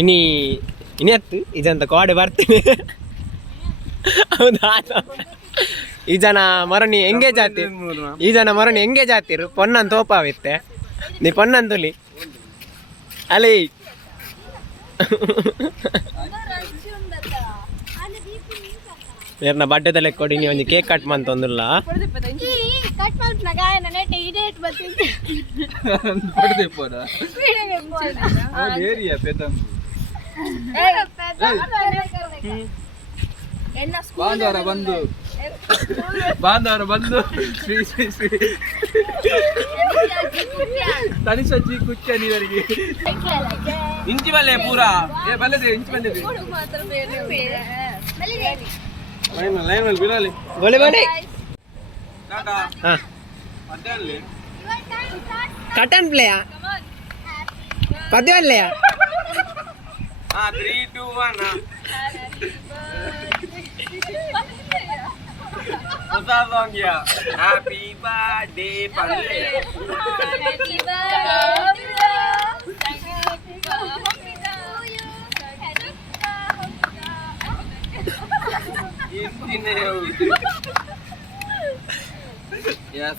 ಇನಿ ಇನಿಯತ್ತು ಇದಂತ ಕೋಡೆ ಬರ್ತೀನಿ ಹೌದಾ ಈ ಜನ ಮರಣಿ ಎಂಗೇಜ್ ಆತಿ ಈ ಜನ ಮರಣಿ ಎಂಗೇಜ್ ಆತಿರು ಪೊನ್ನನ್ ತೋಪಾವಿತ್ತೆ ನೀ ಪೊನ್ನನ್ ತುಲಿ ಅಲ್ಲಿ ಏರ್ನ ಬಡ್ಡೆದಲ್ಲೇ ಕೊಡಿ ನೀವು ಒಂದು ಕೇಕ್ ಕಟ್ ಮಂತೊಂದಿಲ್ಲ ಬಾಂಧವರ ಬಂದು ಶ್ರೀ ಶ್ರೀ ಶ್ರೀ ತನಿಷಜ್ಜಿ ಕುಚ್ಚ ನೀವರಿಗೆ ಇಂಚಿ ಬಲ್ಲೆ ಪೂರಾ ಏ ಬಲ್ಲದೆ ಇಂಚಿ ಬಂದಿದೆ ಲೈನ್ ಮೇಲೆ ಬಿಡಲಿ ಬೋಲೆ ಬೋಲೆ ಟಾಟಾ ಹಾ ಅಡ್ಡಲ್ಲಿ ಕಟನ್ ಪ್ಲೇಯಾ ಪದ್ಯವಲ್ಲೆಯಾ 3 2 1 What's up, Longya? Happy birthday, Palle. Happy birthday. Yes,